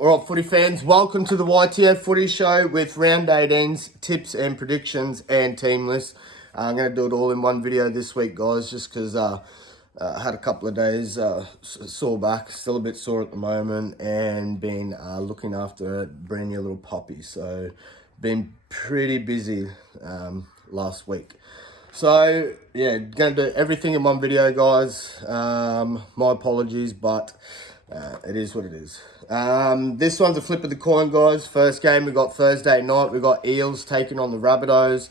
All right, footy fans, welcome to the YTO Footy Show with Round 18's tips and predictions and team list. I'm going to do it all in one video this week, guys, just because I had a couple of days sore back, still a bit sore at the moment, and been looking after a brand new little puppy. So, been pretty busy last week. So, yeah, going to do everything in one video, guys. My apologies, but it is what it is. This one's a flip of the coin, guys. First game we got Thursday night. We got Eels taking on the Rabbitohs.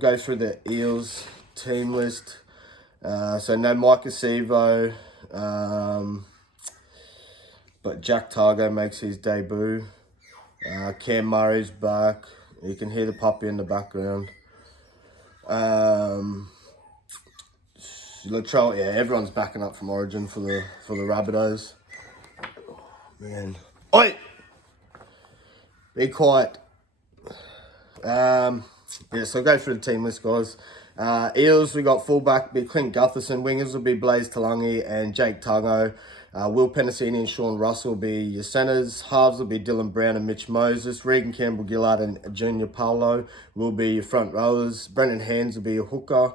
Go through the Eels team list. So no Mike Acevo, but Jack Targo makes his debut. Cam Murray's back. You can hear the puppy in the background. Latrell, yeah, everyone's backing up from Origin for the Rabbitohs. Oh, man, oi! Be quiet. Yeah, so go through the team list, guys. Eels, we got fullback be Clint Gutherson. Wingers will be Blaze Talangi and Jake Tungo. Will Penasini and Sean Russell will be your centres. Halves will be Dylan Brown and Mitch Moses. Regan Campbell-Gillard and Junior Paulo will be your front rowers. Brendan Hands will be your hooker.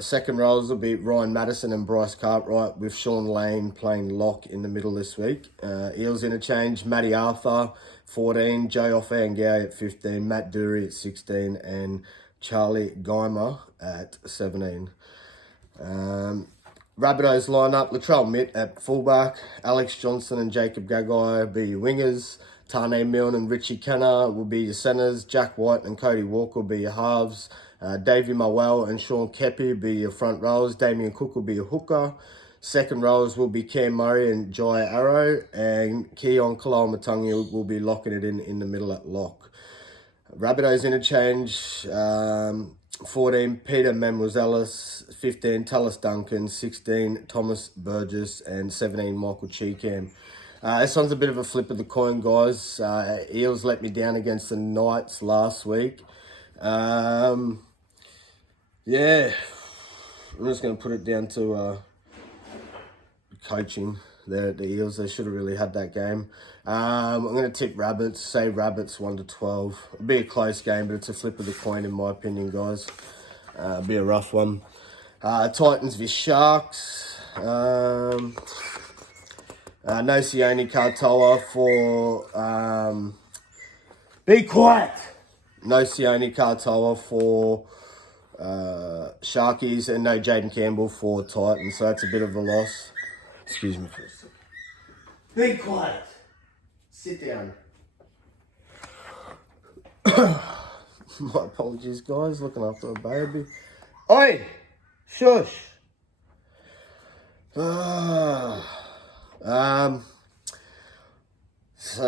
Second rows will be Ryan Madison and Bryce Cartwright, with Sean Lane playing lock in the middle this week. Eels interchange, Matty Arthur, 14, Joe Offangay at 15, Matt Dury at 16, and Charlie Geimer at 17. Rabbitohs line up, Latrell Mitt at fullback, Alex Johnson and Jacob Gagai will be your wingers. Tane Milne and Richie Kenner will be your centres. Jack White and Cody Walker will be your halves. Davey Mawel and Sean Kepi will be your front rows. Damien Cook will be your hooker. Second rows will be Cam Murray and Jai Arrow. And Keon Kalal-Matangi will be locking it in the middle at lock. Rabbitohs interchange, 14, Peter Mamuzelis, 15, Tallis Duncan, 16, Thomas Burgess, and 17, Michael Cheekham. This one's a bit of a flip of the coin, guys. Eels let me down against the Knights last week. Yeah, I'm just going to put it down to coaching there at the Eels. They should have really had that game. I'm going to tip Rabbits, say Rabbits 1-12. It'll be a close game, but it's a flip of the coin in my opinion, guys. It'll be a rough one. Titans v Sharks. No Sione Katoa for... be quiet! No Sione Katoa for Sharkies, and no Jaden Campbell for Titans, so that's a bit of a loss. Excuse me for a second. Be quiet. Sit down. My apologies, guys. Looking after a baby. Oi! Shush! So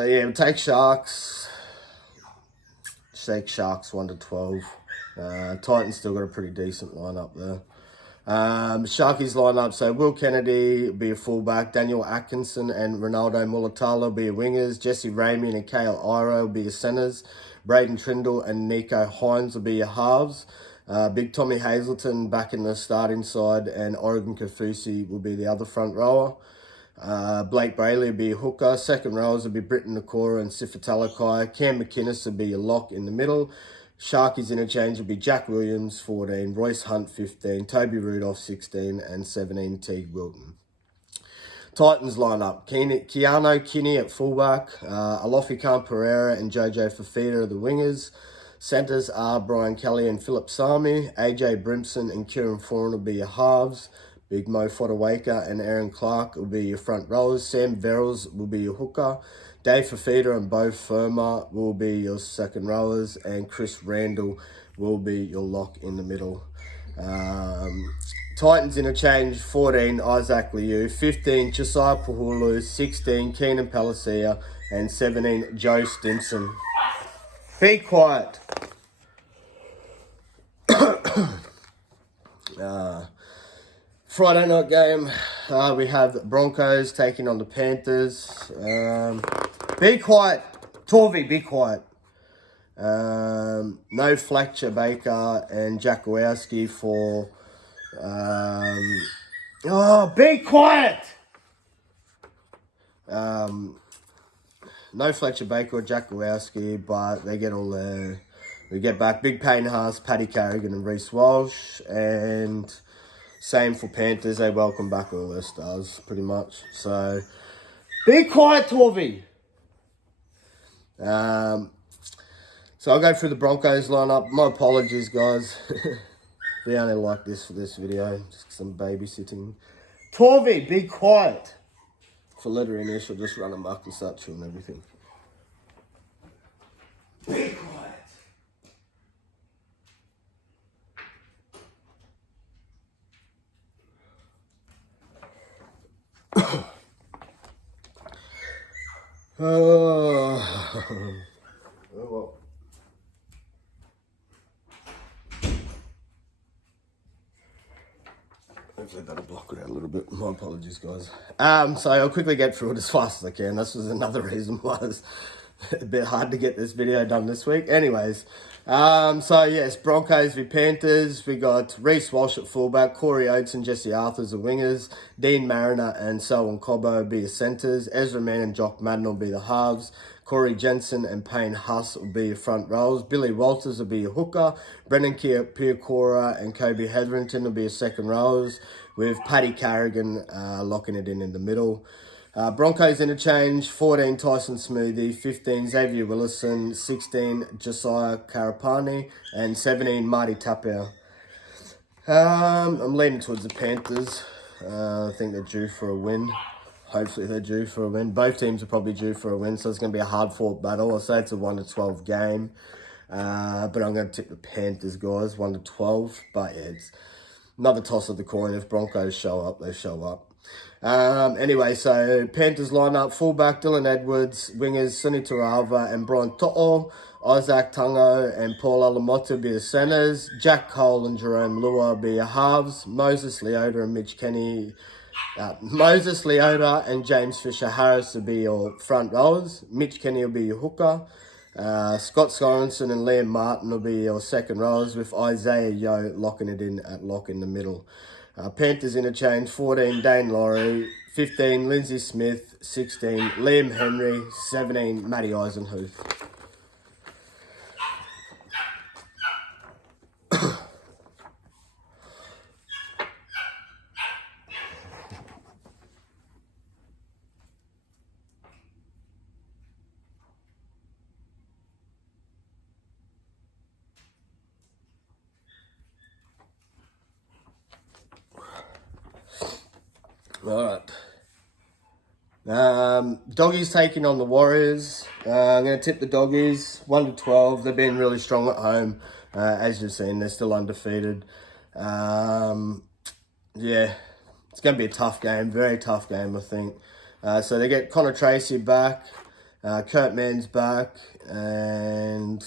yeah, we'll take Sharks. Take Sharks 1-12. Titans still got a pretty decent lineup there. Sharkies lineup, so Will Kennedy will be a fullback, Daniel Atkinson and Ronaldo Mulatalo will be your wingers, Jesse Ramey and Kale Iro will be your centres, Braden Trindle and Nico Hines will be your halves, Big Tommy Hazleton back in the starting side, and Oregon Kafusi will be the other front rower. Blake Brayley will be your hooker. Second rowers will be Britton Nakora and Sifa Talakai. Cam McInnes will be your lock in the middle. Sharkies interchange will be Jack Williams, 14, Royce Hunt, 15, Toby Rudolph, 16, and 17, Teague Wilton. Titans lineup, Keanu Kinney at fullback, Alofi Khan Pereira and Jojo Fafita are the wingers. Centres are Brian Kelly and Philip Sami. AJ Brimson and Kieran Foran will be your halves. Big Mo Fodawaka and Aaron Clark will be your front rowers. Sam Verrills will be your hooker. Dave Fafita and Bo Firma will be your second rowers. And Chris Randall will be your lock in the middle. Titans interchange, 14, Isaac Liu. 15, Josiah Puhulu. 16, Keenan Palacia. And 17, Joe Stinson. Be quiet. Friday night game, we have Broncos taking on the Panthers. Be quiet. Torvey, be quiet. No Fletcher Baker and Jack Wowski for... be quiet! No Fletcher Baker or Jack Gawowski, but they get all their... We get back Big Payne Haas, Paddy Carrigan and Reece Walsh. And same for Panthers. They welcome back all their stars, pretty much. So, be quiet, Torvey. So I'll go through the Broncos lineup. My apologies, guys. Be only like this for this video. Just some babysitting. Torvey, be quiet. If I let her in here, she'll just run amok and start chewing everything. Be quiet. Oh well. Hopefully that'll block it out a little bit. My apologies, guys. So I'll quickly get through it as fast as I can. This was another reason why it's a bit hard to get this video done this week. Anyways, so yes, Broncos v Panthers. We got Reece Walsh at fullback, Corey Oates and Jesse Arthurs are wingers, Dean Mariner and Selwyn Cobbo will be the centres, Ezra Mann and Jock Madden will be the halves, Corey Jensen and Payne Huss will be your front rows, Billy Walters will be your hooker, Brendan Piacora and Kobe Hetherington will be your second rows, with Paddy Carrigan locking it in the middle. Broncos interchange, 14 Tyson Smoothie, 15 Xavier Willison, 16 Josiah Karapani, and 17 Marty Tapia. I'm leaning towards the Panthers. I think they're due for a win. Hopefully they're due for a win. Both teams are probably due for a win, so it's going to be a hard-fought battle. I'll say it's a 1-12 game, but I'm going to tip the Panthers, guys, 1-12. But yeah, it's another toss of the coin. If Broncos show up, they show up. Anyway, so Panthers lineup, fullback Dylan Edwards, wingers Sunny Tarava and Brian To'o, Isaac Tungo and Paul Alamotta be the centres, Jack Cole and Jerome Lua be your halves, Moses Leota and Mitch Kenny, Moses Leota and James Fisher-Harris will be your front rowers, Mitch Kenny will be your hooker, Scott Sorensen and Liam Martin will be your second rowers, with Isaiah Yeo locking it in at lock in the middle. Panthers interchange, 14 Dane Laurie, 15 Lindsay Smith, 16 Liam Henry, 17 Matty Eisenhuth. All right. Doggies taking on the Warriors. I'm going to tip the Doggies 1-12. They've been really strong at home. As you've seen, they're still undefeated. Yeah, it's going to be a tough game. Very tough game, I think. So they get Connor Tracy back. Kurt Mann's back. And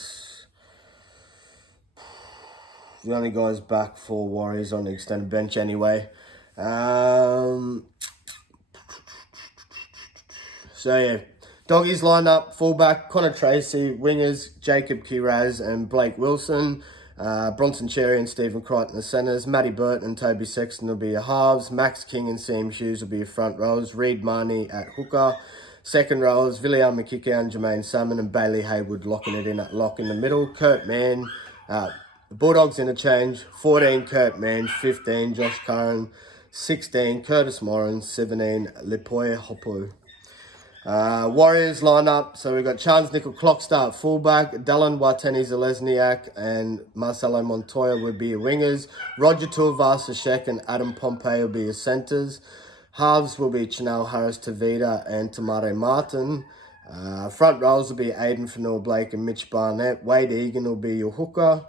the only guys back for Warriors on the extended bench anyway. So yeah, Doggies line up, fullback Connor Tracy, wingers Jacob Kiraz and Blake Wilson, Bronson Cherry and Stephen Crichton the centres, Matty Burton and Toby Sexton will be your halves, Max King and Sam Hughes will be your front rows, Reed Marnie at hooker, second rows William McKickey and Jermaine Salmon and Bailey Haywood locking it in at lock in the middle, Kurt Mann, the Bulldogs interchange, 14 Kurt Mann, 15 Josh Curran, 16 Curtis Moran, 17 Lipoy Hopu. Warriors line up, so we've got Chance Nickel Clockstar fullback, Dylan Wateni Zalesniak and Marcelo Montoya will be your wingers, Roger Tuivasa-Sheck and Adam Pompey will be your centres, halves will be Chanel Harris Tavita and Tamare Martin, front rows will be Aiden Fanua Blake and Mitch Barnett, Wade Egan will be your hooker,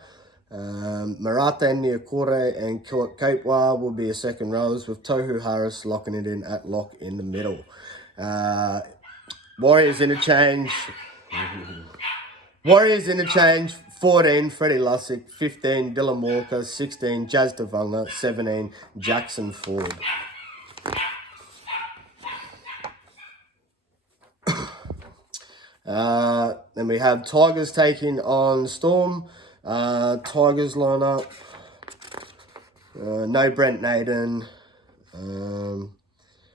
Marate Niakore and Capewa will be your second rows, with Tohu Harris locking it in at lock in the middle. Warriors interchange, 14 Freddie Lussick, 15 Dylan Walker, 16 Jazz Devonga, 17 Jackson Ford. Then we have Tigers taking on Storm. Tigers line up. No Brent Naden,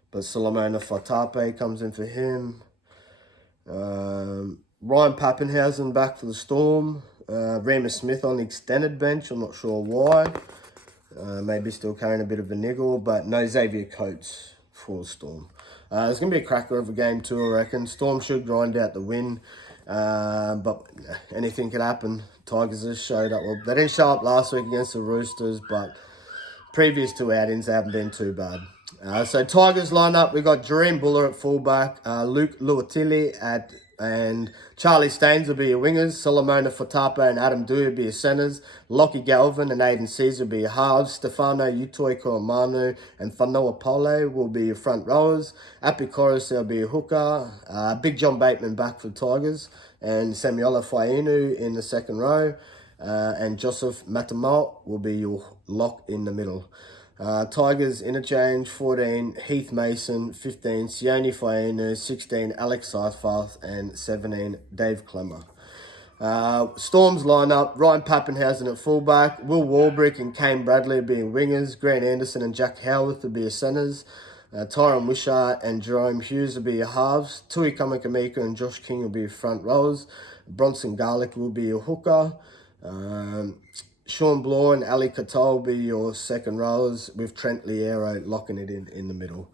but Solomona Fatape comes in for him. Ryan Pappenhausen back for the Storm. Remus Smith on the extended bench. I'm not sure why. Maybe still carrying a bit of a niggle, but no Xavier Coates for the Storm. It's going to be a cracker of a game too, I reckon. Storm should grind out the win, but anything could happen. Tigers have showed up. Well, they didn't show up last week against the Roosters, but previous two outings, they haven't been too bad. So Tigers line up, we got Jareem Buller at fullback, Luke Luatili and Charlie Staines will be your wingers, Solomona Fatapa and Adam Dewey will be your centres, Lockie Galvin and Aiden Caesar will be your halves, Stefano Utoi Koromanu and Whanoa Pole will be your front rowers, Api Koris will be your hooker, Big John Bateman back for the Tigers, and Samiola Fainu in the second row, and Joseph Matamal will be your lock in the middle. Tigers interchange, 14, Heath Mason, 15, Sione Fainu, 16, Alex Seifert, and 17, Dave Clemmer. Storms line up, Ryan Pappenhausen at fullback, Will Warbrick and Kane Bradley being wingers, Grant Anderson and Jack Howarth will be your centres, Tyron Wishart and Jerome Hughes will be your halves, Tui Kamakamika and Josh King will be your front rows, Bronson Garlick will be your hooker, Sean Bloor and Ali Katal will be your second rows, with Trent Liero locking it in the middle.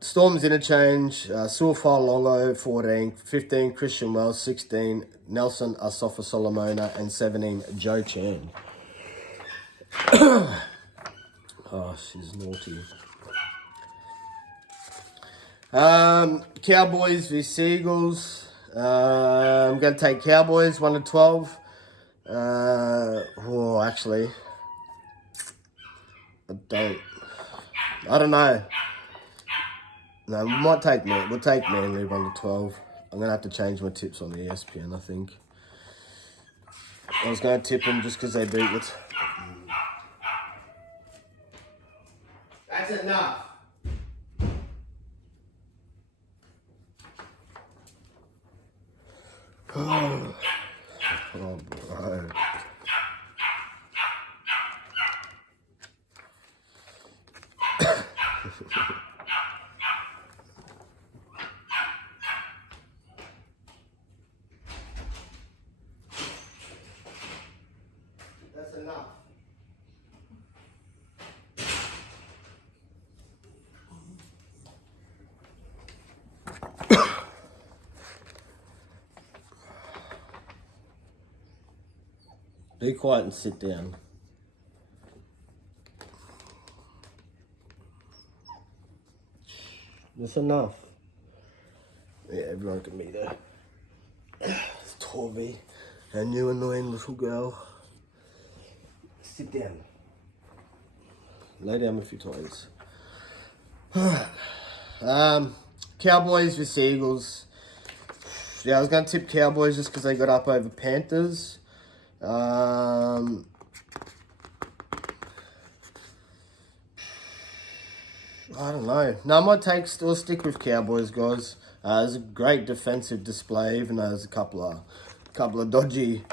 Storms interchange, Suafal Longo, 14, 15, Christian Wells, 16, Nelson Asafa Solomona, and 17, Joe Chan. Oh, she's naughty. Cowboys v Seagulls. I'm going to take Cowboys 1-12. Actually, I don't know. No, we'll take Manly 1-12. I'm gonna have to change my tips on the ESPN, I think. I was gonna tip them just because they beat it. That's enough. Oh, bro. That's enough. Be quiet and sit down. That's enough. Yeah, everyone can be there. It's Torby, a new annoying little girl. Sit down. Lay down with your toys. Cowboys vs Eagles. Yeah, I was going to tip Cowboys just because they got up over Panthers. I don't know. No, I might still stick with Cowboys, guys. It was a great defensive display, even though there's a couple of dodgy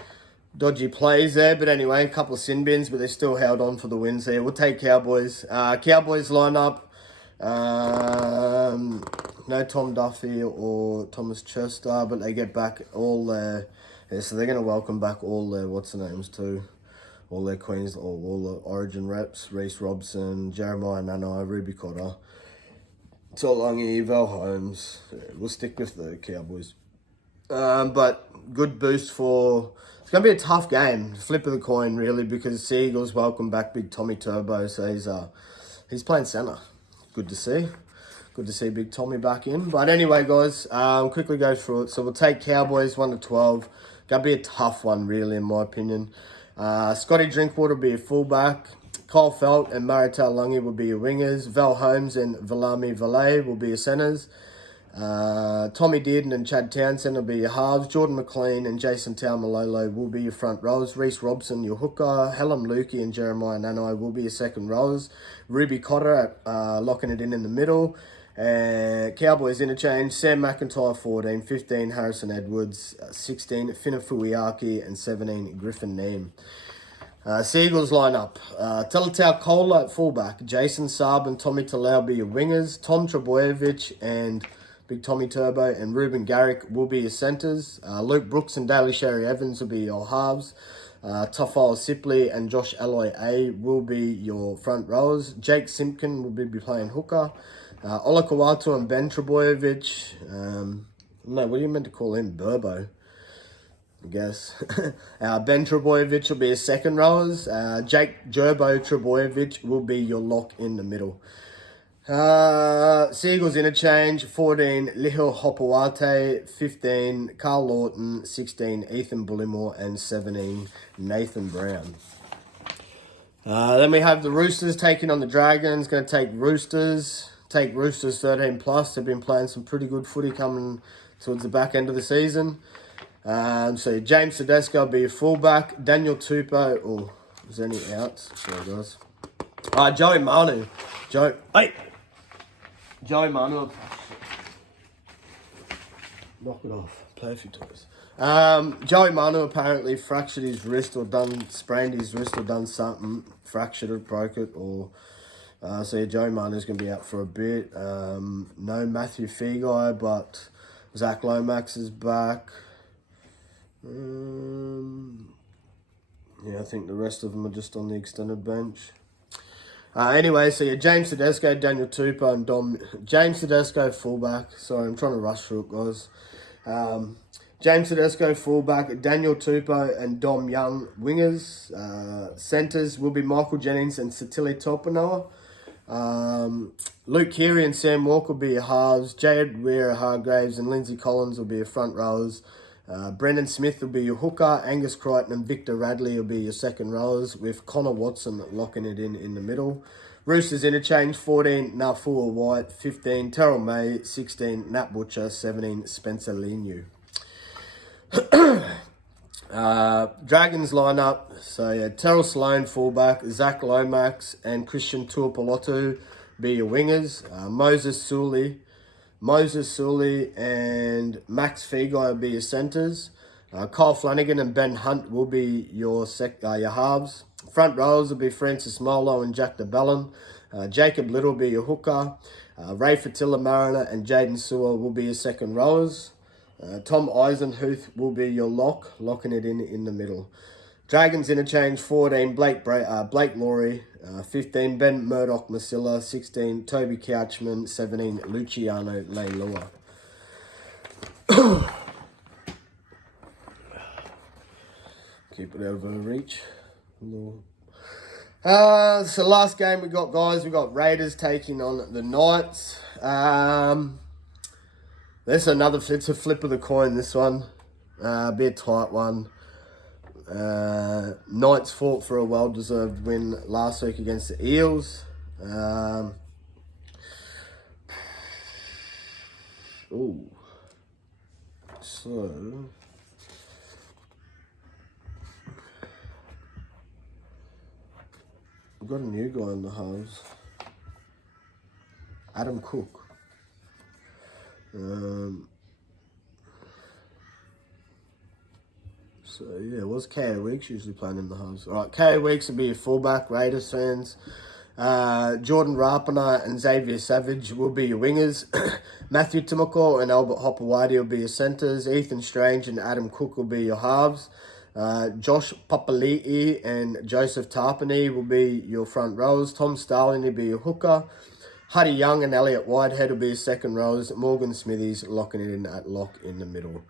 plays there. But anyway, a couple of sin bins, but they still held on for the wins there. We'll take Cowboys. Cowboys line up. No Tom Duffy or Thomas Chester, but they get back all their... Yeah, so they're going to welcome back all their what's-the-names too. All their Queens, or all the Origin reps. Reece Robson, Jeremiah Nanai, Ruby Cotter, Tolongi, Val Holmes. Yeah, we'll stick with the Cowboys. But good boost for... It's going to be a tough game. Flip of the coin, really, because Seagulls welcome back Big Tommy Turbo. So he's playing centre. Good to see. Good to see Big Tommy back in. But anyway, guys, quickly go through it. So we'll take Cowboys 1-12. Going to be a tough one, really, in my opinion. Scotty Drinkwater will be a fullback. Kyle Felt and Marital Lungi will be your wingers. Val Holmes and Valami Valet will be your centres. Tommy Dearden and Chad Townsend will be your halves. Jordan McLean and Jason Taumalolo will be your front rows. Reece Robson, your hooker. Helen Lukey and Jeremiah Nanai will be your second rows. Ruby Cotter locking it in the middle. Cowboys interchange, Sam McIntyre 14, 15 Harrison Edwards, 16 Finafuiaki, and 17 Griffin Neem. Seagulls line up. Talatau Kola at fullback, Jason Saab and Tommy Talau be your wingers, Tom Trebojevic and Big Tommy Turbo, and Ruben Garrick will be your centres. Luke Brooks and Daly Sherry Evans will be your halves. Tofile Sipley and Josh Alloy A will be your front rowers. Jake Simpkin will be playing hooker. Ola Kawatu and Ben Trebojevic. No, what are you meant to call him? Burbo, I guess. Ben Trebojevic will be his second rowers. Jake Gerbo Trebojevic will be your lock in the middle. Seagulls interchange, 14, Lihil Hopawate, 15, Carl Lawton, 16, Ethan Bullimore, and 17, Nathan Brown. Then we have the Roosters taking on the Dragons. Going to take Roosters 13 plus. They've been playing some pretty good footy coming towards the back end of the season. So James Tedesco will be your fullback. Daniel Tupou. Oh, is there any outs? Sorry, guys. Joey Manu. Joey Manu. Knock it off. Play a few times. Joey Manu apparently fractured his wrist or sprained his wrist or done something. Fractured it, broke it, or... so Joey Manu's going to be out for a bit. No Matthew Feagai, but Zach Lomax is back. I think the rest of them are just on the extended bench. Anyway, so James Tedesco, Daniel Tupou, and Dom. James Tedesco, fullback. Sorry, I'm trying to rush through it, guys. James Tedesco, fullback. Daniel Tupou and Dom Young, wingers. Centres will be Michael Jennings and Satili Topanoa. Luke Keary and Sam Walker will be your halves. Jade Weir-Hargraves and Lindsay Collins will be your front rowers. Brendan Smith will be your hooker. Angus Crichton and Victor Radley will be your second rowers, with Connor Watson locking it in the middle. Roosters interchange, 14, Nafua White, 15, Terrell May, 16, Nat Butcher, 17, Spencer Linu. Dragons line up, so Terrell Sloan fullback, Zach Lomax and Christian Tuapolotu be your wingers. Moses Sully and Max Feagai will be your centres. Kyle Flanagan and Ben Hunt will be your halves. Front rows will be Francis Molo and Jack DeBellin. Jacob Little will be your hooker. Ray Fatilla Mariner and Jaden Sewer will be your second rowers. Tom Eisenhuth will be your locking it in the middle. Dragons interchange, 14, Blake Laurie, 15, Ben Murdoch Masilla, 16, Toby Couchman, 17, Luciano Leilua. Keep it out of her reach. So last game we got, guys, we got Raiders taking on the Knights. It's a flip of the coin, this one. Be a tight one. Knights fought for a well-deserved win last week against the Eels. So we've got a new guy in the house, Adam Cook. So, yeah, it was KO Weeks usually playing in the house. All right, KO Weeks will be your fullback, Raiders fans. Jordan Rapana and Xavier Savage will be your wingers. Matthew Timoko and Albert Hopewadi will be your centres. Ethan Strange and Adam Cook will be your halves. Josh Papali'i and Joseph Tarpany will be your front rows. Tom Starling will be your hooker. Huddy Young and Elliot Whitehead will be your second rows. Morgan Smithies locking it in at lock in the middle.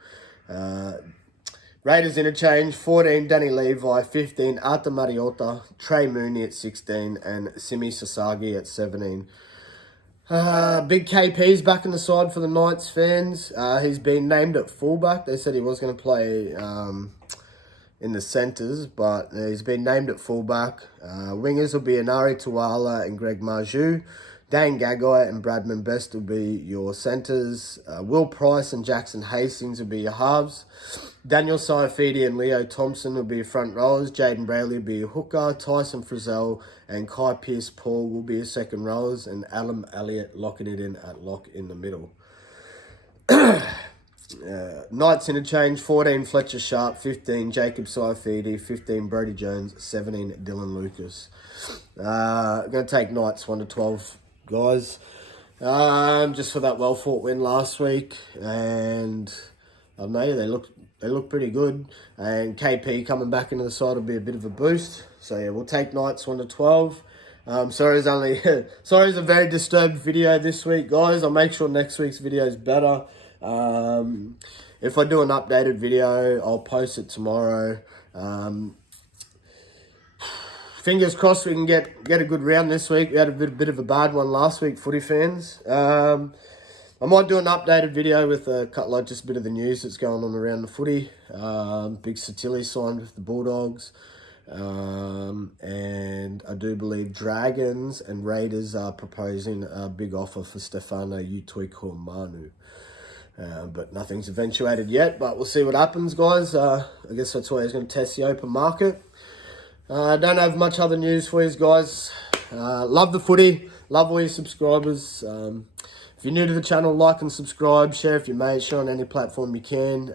Raiders interchange, 14, Danny Levi, 15, Arta Mariota, Trey Mooney at 16, and Simi Sasagi at 17. Big KP's back in the side for the Knights fans. He's been named at fullback. They said he was going to play in the centres, but he's been named at fullback. Wingers will be Inari Tuala and Greg Marju. Dane Gagai and Bradman Best will be your centres. Will Price and Jackson Hastings will be your halves. Daniel Saifidi and Leo Thompson will be your front rowers. Jaden Brayley will be your hooker. Tyson Frizzell and Kai Pearce-Paul will be your second rowers. And Alan Elliott locking it in at lock in the middle. Knights interchange, 14, Fletcher Sharp, 15, Jacob Saifidi, 15, Brody Jones, 17, Dylan Lucas. Going to take Knights 1 to 12, guys. Just for that well fought win last week, and I don't know, they look pretty good. And KP coming back into the side will be a bit of a boost. So yeah, we'll take Knights 1-12. Sorry, it's a very disturbed video this week, guys. I'll make sure next week's video is better. If I do an updated video, I'll post it tomorrow. Fingers crossed we can get a good round this week. We had a bit of a bad one last week, footy fans. I might do an updated video with just a bit of the news that's going on around the footy. Big Satilli signed with the Bulldogs. And I do believe Dragons and Raiders are proposing a big offer for Stefano Utoikamanu. But nothing's eventuated yet, but we'll see what happens, guys. I guess that's why he's going to test the open market. I don't have much other news for you guys. Love the footy. Love all your subscribers. If you're new to the channel, like and subscribe. Share if you may. Share on any platform you can.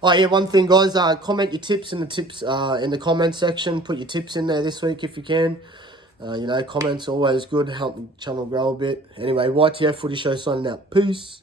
One thing, guys. Comment your tips in the comment section. Put your tips in there this week if you can. Comments always good. Help the channel grow a bit. Anyway, YTF Footy Show signing out. Peace.